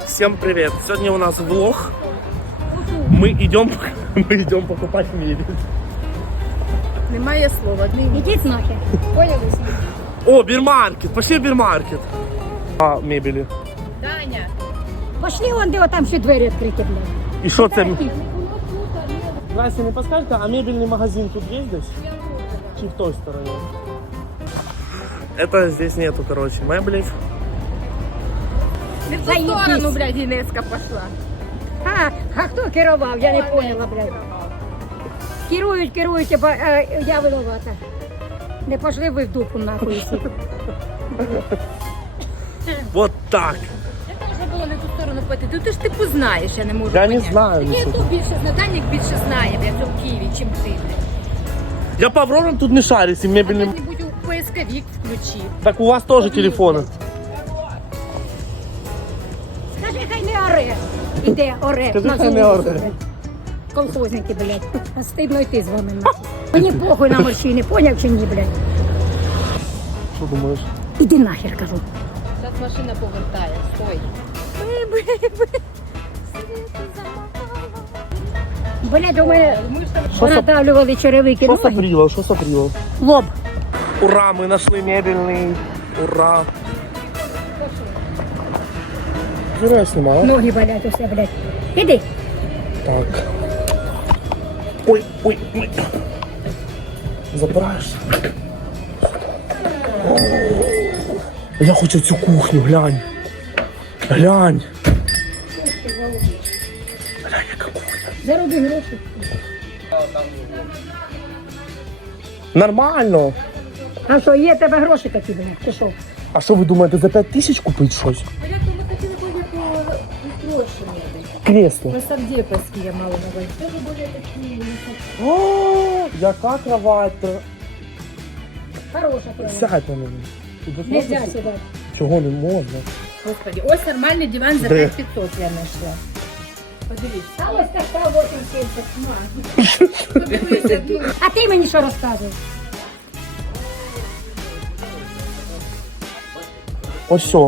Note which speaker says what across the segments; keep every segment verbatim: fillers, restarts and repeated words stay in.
Speaker 1: Всем привет! Сегодня у нас влог. Мы идем, мы идем покупать мебель.
Speaker 2: Немає слова.
Speaker 3: Ідіть нахер. Поняли?
Speaker 1: О, бирмаркет! Пошли в бирмаркет. А, мебели.
Speaker 2: Таня.
Speaker 3: Пошли вон, де там ще двері відкриті, блядь.
Speaker 1: И что это? Настя, не подскажете, а мебельный магазин тут есть здесь? Чи в той стороне? Это здесь нету, короче, меблей.
Speaker 2: Не в ту
Speaker 3: Заїбись.
Speaker 2: сторону, блядь, Інеска пішла.
Speaker 3: А, а хто керував? Я не поняла, блядь. Керують, керують, а е, я винувата. Не пошли ви в дупу нахуй всі.
Speaker 1: Вот так.
Speaker 2: Я теж було не в ту сторону пойти. Ти ж типу знаєш, я не можу
Speaker 1: Я не
Speaker 2: поняти.
Speaker 1: знаю
Speaker 2: Таке
Speaker 1: нічого.
Speaker 2: хто більше знає, Данік більше знає, блядь, в Києві, чим ти, блядь.
Speaker 1: Я по Аврорам тут не шарюсь, и мебельным...
Speaker 2: Как-нибудь у поисковик включи.
Speaker 1: Так у вас тоже телефоны.
Speaker 3: Скажи, хай не оре. Іде оре.
Speaker 1: Скажи,
Speaker 3: на
Speaker 1: хай не
Speaker 3: вулицю,
Speaker 1: оре.
Speaker 3: блядь. Колхозники, блядь. А стидно йти з вами нахуй. Мені похуй на морщини, поняв чи ні, блядь?
Speaker 1: Что думаешь?
Speaker 3: Іди нахер, кажу.
Speaker 2: Зараз машина повертає, стой.
Speaker 3: Блядь, у мене
Speaker 2: Ми ж там...
Speaker 1: Що за-
Speaker 3: понадавлювали черевики
Speaker 1: Что
Speaker 3: ноги.
Speaker 1: соприло? Что соприло?
Speaker 3: Лоб.
Speaker 1: Ура, мы нашли мебельный. Ура. Зря я снимал.
Speaker 3: Ноги болять усе, блядь. Іди.
Speaker 1: Так. Ой, ой, ой. Забираешься. Я хочу цю кухню, глянь. Глянь. Глянь, яка кухня.
Speaker 3: Зароби гроші.
Speaker 1: Нормально.
Speaker 3: А що, є в тебе гроші такі, блядь? Чи що?
Speaker 1: А що ви думаєте, за п'ять тисяч купити щось?
Speaker 2: Блядь, ми хотіли були по грошами.
Speaker 1: Кресло.
Speaker 2: По сардепольськи я мала на увазі. Тоже були такі...
Speaker 1: О, яка кровать.
Speaker 3: Хороша прямо.
Speaker 1: Сядь на мене. Тут
Speaker 3: Нельзя
Speaker 1: можна?
Speaker 3: сідати.
Speaker 1: Чого не можна?
Speaker 2: Господи, ось нормальний диван за
Speaker 1: Де?
Speaker 2: п'ять п'ятсот я знайшла. Подивись.
Speaker 3: А ось така вісім сімдесят.
Speaker 2: Подивися, ну.
Speaker 3: А ти мені що розказуєш?
Speaker 1: Ось що.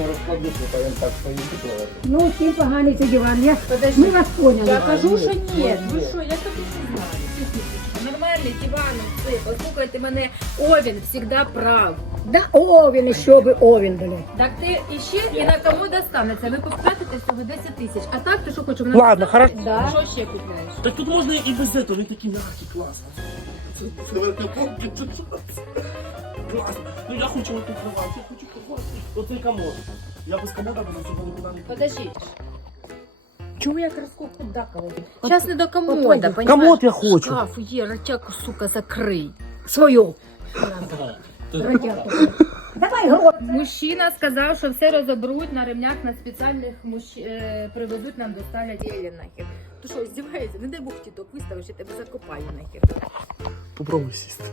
Speaker 3: Ну, чим поганий цей диван. Я... Ми вас поняли.
Speaker 2: Я кажу, що ні. Ви що, я тобі не знаю. Нормальний диван, все. Послухайте мене, Овен завжди прав.
Speaker 3: Да овін, і що ви овін, блядь.
Speaker 2: Так ти іще і на кому достанеться. Ви повтратите всього десять тисяч. А так ти що хочеш? Вона
Speaker 1: Ладно,
Speaker 2: сказала,
Speaker 1: хорошо.
Speaker 3: Да.
Speaker 2: Що ще купляєш?
Speaker 1: Так тут можна і без этого, він такий м'який, класно. Класно. Ну я хочу оту кровать, я хочу кровать. Оцей комод. Я без комода без цього нікуди не піду.
Speaker 2: Подожди. Чому я краску кудакала? Зараз не до комода,
Speaker 3: От,
Speaker 2: понимаєш?
Speaker 1: Комод я хочу.
Speaker 2: Шкаф є, ротяку, сука, закрий.
Speaker 3: Свою. Радяку. Давай гроші.
Speaker 2: Мужчина сказав, що все розобруть на ремнях, на спеціальних мужч... е, привезуть нам доставлять Єлі нахер. Ти що, здіваєшся? Не дай Бог тіток виставиш, я тебе закопаю нахер.
Speaker 1: Попробуй сісти.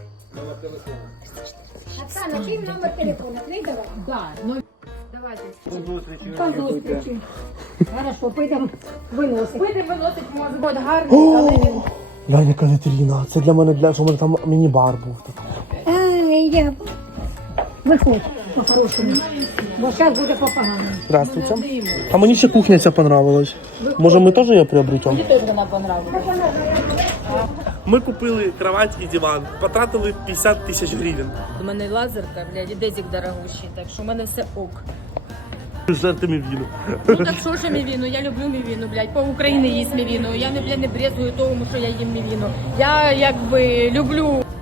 Speaker 3: Оксана, чий номер телефона? Твій давай.
Speaker 2: Да, ну... Давайте.
Speaker 3: До зустрічі. Хорошо, підемо виносити.
Speaker 2: Будемо виносити мозок. От гарний, але він...
Speaker 1: Глянь, яка вітрина. Це для мене, для, щоб у мене там міні-бар був.
Speaker 3: Ай, я... Виходь по-хорошому. Бо зараз буде по-поганому.
Speaker 1: Здравствуйте. А мені ще кухня ця понравилась. Може ми теж її приобретемо?
Speaker 2: Мені теж вона понравилась.
Speaker 1: Ми купили кровать і диван. Потратили п'ятдесят тисяч гривень.
Speaker 2: У мене лазерка, блядь, і дезик дорогущий, так що у мене все ок.
Speaker 1: Жертвами віну.
Speaker 2: Ну так що ж мівіну? Я люблю мівіну, блядь. По Україні їсть мівіну. Я не, блядь, не брезгую тому, що я їм мівіну. Я якби люблю